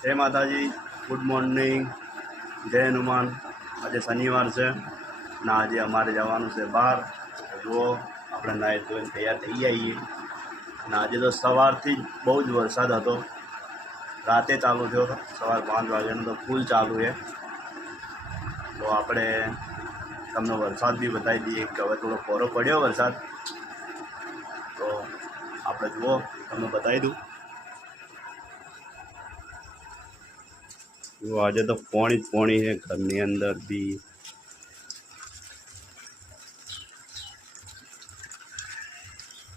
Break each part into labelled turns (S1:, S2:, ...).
S1: જય માતાજી good morning જય હનુમાન. આજે શનિવાર છે અને આજે અમારે જવાનું છે બહાર જુઓ, આપણે નાહી ધોઈને તૈયાર થઈ જઈએ અને આજે તો સવારથી જ બહુ જ વરસાદ હતો. રાતે ચાલુ થયો સવાર પાંચ વાગ્યાનો તો ફૂલ ચાલુ છે. તો આપણે તમને વરસાદ બી બતાવી દઈએ કે હવે થોડો કોરો પડ્યો વરસાદ. તો આપણે જુઓ, તમને બતાવી દઉં. જો આજે તો પોણી જ પોણી છે ઘરની અંદર બી.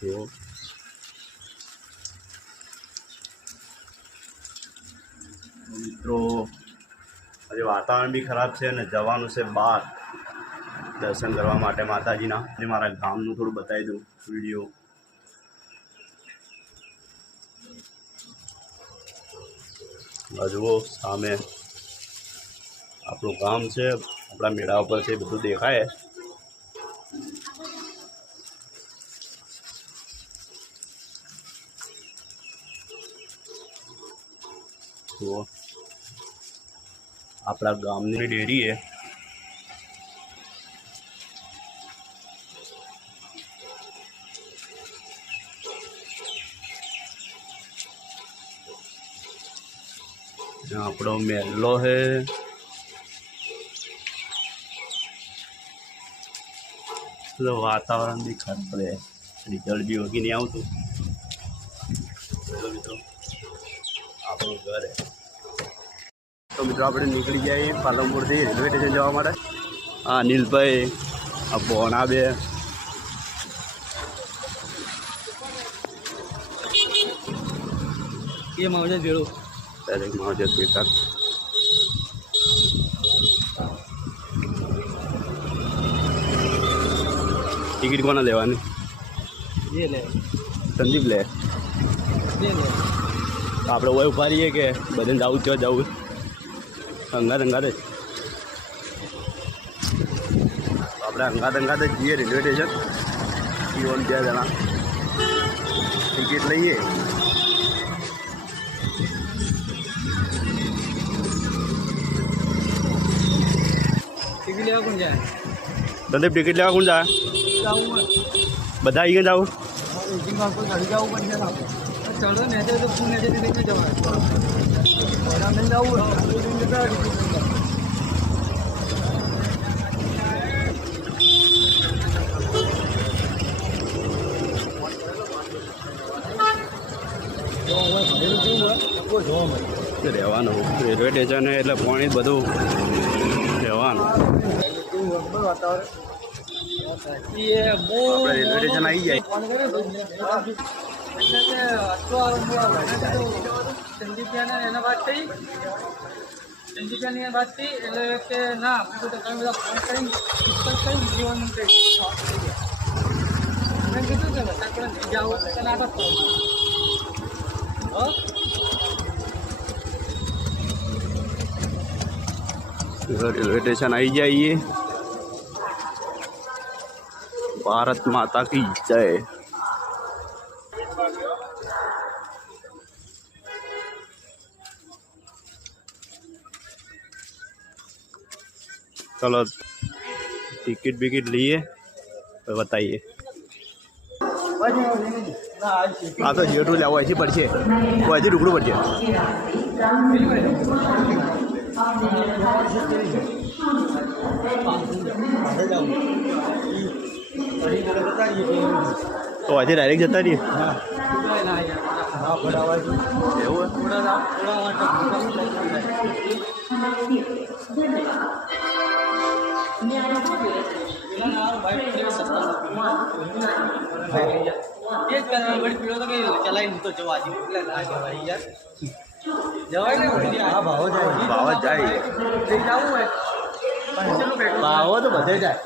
S1: જો મિત્રો, આજે વાતાવરણ બી ખરાબ છે અને જવાનું છે બહાર. દર્શન કરવા માટે માતાજીના. અને મારા ગામનું થોડું બતાવી દઉં વીડિયો. જુઓ સામે. આપણું ગામ છે, આપણા મેળા ઉપર છે, એ બધું દેખાય. જુઓ. આપણા ગામની ડેરી છે यहाँ આપણો મેલ્લો હે. તો વાતાવરણ બી ખરાબ રહે રિઝલ્ટ બી વગી નહીં આવતું મિત્રો આપણું ઘર તો મિત્રો આપણે નીકળી જઈએ પાલનપુરથી રેલવે સ્ટેશન જવા માટે. હા અનિલભાઈ આ ભોણા બે
S2: એ માવજત ભેળો.
S1: દરેક માવજત બેઠા ટિકિટ કોને લેવાની?
S2: લે.
S1: સંદીપ લે. આપણે ઓય ઊભા રહીએ કે બધાને જવું છે જવું અંગાત અંગાત. જ આપણે અંગાત અંગાત જ જઈએ રેલવે સ્ટેશન. જીવન ત્યાં જણા ટિકિટ લઈએ.
S2: ટિકિટ લેવા કોણ જાય?
S1: સંદીપ ટિકિટ લેવા કોણ જાય? બધા આવી ગયા જાવ
S2: એન્જિનમાં કોઈ ગાડી જવું પડશે ને આપણે ચડો ને તો તો ફૂલ ને લઈને જવાય રામે જવું હોય
S1: રહેવાનું રેલવે સ્ટેશન એટલે પાણી બધું રહેવાનું આપણે રેલવે સ્ટેશન આવી જાય.
S2: ચંદીપિયાને એના વાત થઈ ચંદીપિયાની વાત થઈ એટલે કે ના આપણે ઘણા બધા ફોન કરીને જીવન મેં કીધું કે આપણે નહીં જાઓ તને આગળ
S1: રેલવે સ્ટેશન આવી જઈએ भारत माता की जय चलो टिकट विकेट लिए तो बताइए આ તો જેટલું લેવું હજી પડશે હજી ઢુકડું પડશે તો આજે ડાયરેક્ટ જતા રહીએ એવું ભાવ જ જાય ભાવ તો બધે જાય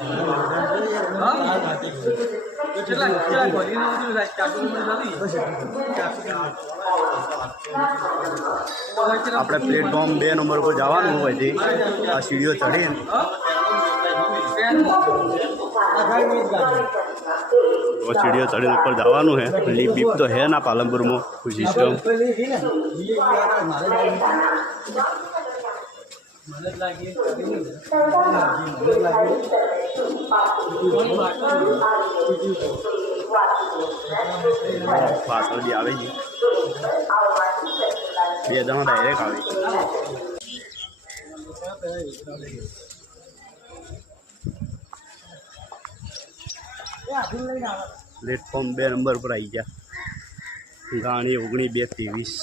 S1: આપણે પ્લેટફોર્મ બે નંબર ઉપર જવાનું હોય છે આ સીડીઓ ચડી તો સીડીઓ ચડી ઉપર જવાનું છે લીપ બીપ તો હે ના પાલનપુરમાં સિસ્ટમ પાછળ જે આવે છે. બે દમ ડાયરેક્ટ આવે પ્લેટફોર્મ બે નંબર પર આવી ગયા. ગાણી ઓગણી બે ત્રેવીસ.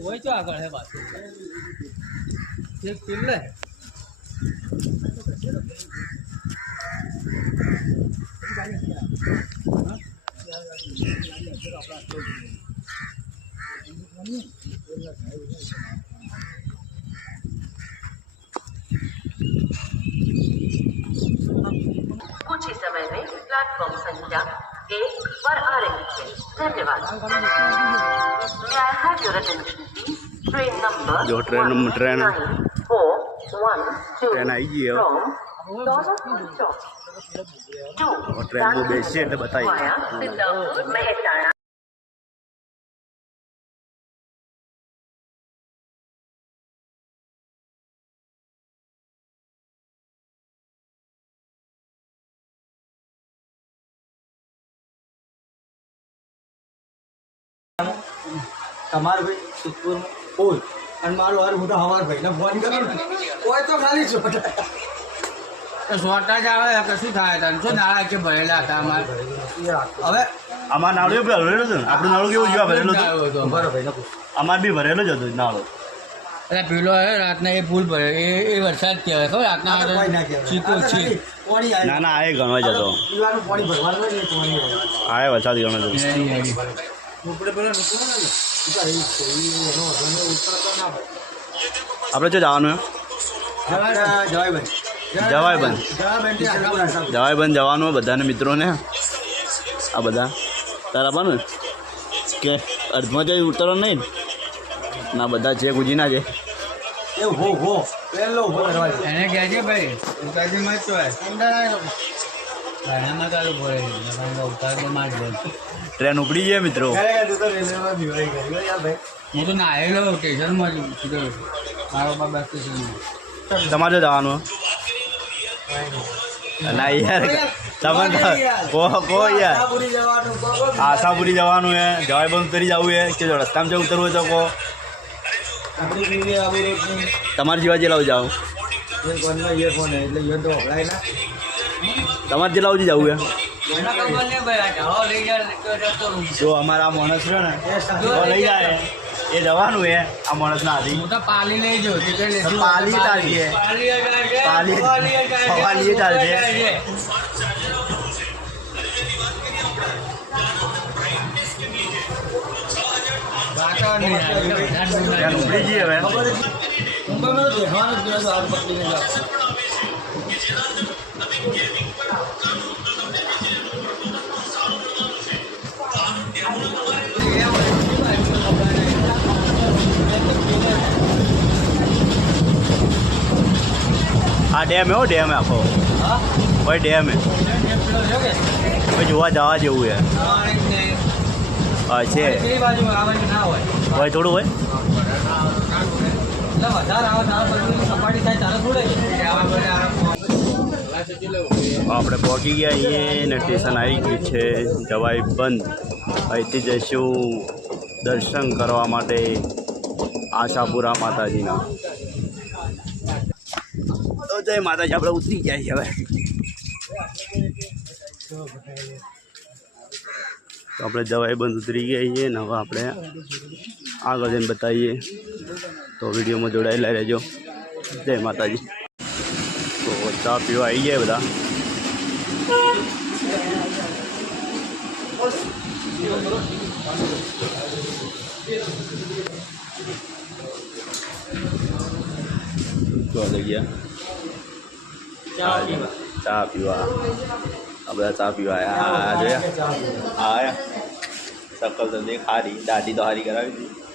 S2: હોય તો આગળ હે પાછું એક ટીમ લે
S3: कुछ निश्चित समय में प्लेटफॉर्म संख्या एक पर आ रही है धन्यवाद ट्रेन नंबर जो train number
S1: train
S3: four one two train आई
S1: है टू ट्रेन को
S3: बेचे तो बताइए
S2: તમારે ભાઈ સિદ્ધપુરમાં હોય અને મારો હાર હું તો હવાર ભાઈ. ને ફોન કર્યો ને હોય તો ખાલી છો
S4: સોટા જ આવે શું થાય તને શું નાળા કે ભરેલા હતા અમારે?
S2: હવે
S1: આમાં નાળું બી ભરેલું હતું ને. આપણું નાળું કેવું જોવા ભરેલું હતું?
S2: ભાઈ
S1: અમાર બી ભરેલું જ હતું નાળું.
S4: એટલે પેલો હે રાતના એ ફૂલ ભરે. એ એ વરસાદ કહેવાય. ખબર રાતના
S2: ના
S4: ચીકો છે.
S1: ના ના આ એ ગણવા જતો. હતો
S2: પીવાનું પાણી ભરવાનું હોય ને એ
S1: આ વરસાદ ગણવા હતો
S2: પેલા.
S1: આપણે જો જવાનું હે?
S2: આપણે જવાયભાઈ.
S1: જવાયભાઈ.
S2: જવાયભાઈ થી આગળ વધારતા.
S1: જવાય બંધ જવાનું હોય બધાને મિત્રોને આ બધા તારા પણ કે અર્ધમાં જઈ ઉતરો નહીં ના બધા છે ગુજીના છે
S2: એ હો હો કરવા દે.
S4: એને કહેજે ભાઈ ઉતારજી માં જ તો
S2: અંદર આવેલો.
S1: ટ્રેન ઉપડી જાય મિત્રો.
S4: હું તો નાહેલો સ્ટેશનમાં જ સીધો. મારો બાબા સ્ટેશનમાં
S1: તમારે જવાનું. ના યાર. તમે કો કો યાર.
S2: આશાપુરી જવાનું,
S1: હે. જવાય બંધ ઉતરી જવું હે. કે જો રસ્તામાં જવું ઉતરવું તો કહો. તમારે જેવા જેલા જાઓ.
S2: ઇયરફોન એટલે ઇયર તો વપરાય ના.
S1: તમારે જેલા સુધી જવું
S4: ને રહું.
S1: જો અમારા માણસ છે ને. લઈ જાય. એ જવાનું હે આ માણસના હાથી.
S4: હું તો પાલી લઈ જો
S1: પાલી ચાલશે.
S4: પાલી.
S1: પાલી- હવે.
S2: ખબર મુંબઈમાં તો દેખાવાનું જ
S1: ડેમ એવો ડેમ આખો. ભાઈ ડેમ હે. જોવા જવા જેવું છે.
S2: હા,
S1: છે. ભાઈ થોડું હોય? આપણે પહોંચી ગયા અહીંયા ને સ્ટેશન આવી ગયું છે. જવાઈ બંધ. અહીંથી જઈશું દર્શન કરવા માટે આશાપુરા માતાજીના. તો જય, માતાજી આપણે ઉતરી ગયા છીએ હવે. તો આપણે જવાઈ બંધ ઉતરી ગયા છીએ ને હવે આપણે આગળ જઈને બતાવીએ. તો વિડીયોમાં જોડાયેલા રહેજો. જય માતાજી. તો ચા પીવા આવી જાય બધા? તો જગ્યા. ચા પીવા આ બધા ચા પીવા આ જોયા હા સકલ તો દેખ દાઢી તો હારી કરાવી દીધી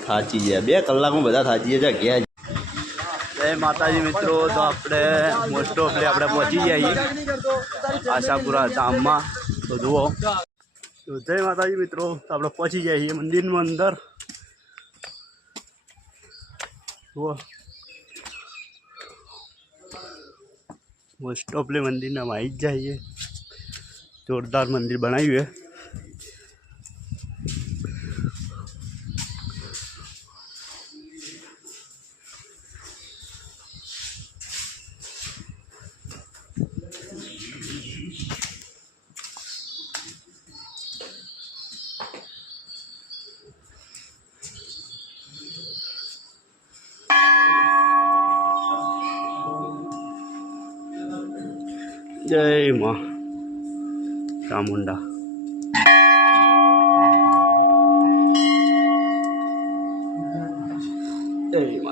S1: થાચી ગયા બે કલાકમાં બધા થાચી ગયા ગયા જય જય માતાજી મિત્રો તો આપણે મોસ્ટ ઓફલી આપણે પહોંચી જઈએ આશાપુરા ધામમાં તો જુઓ. તો જય માતાજી મિત્રો, તો આપણે પહોંચી જઈએ મંદિરમાં અંદર. જુઓ. મોસ્ટ ઓફલી મંદિરના આવી જ જઈએ જોરદાર મંદિર બનાવ્યું છે. જય મા ચામુંડા જય માં.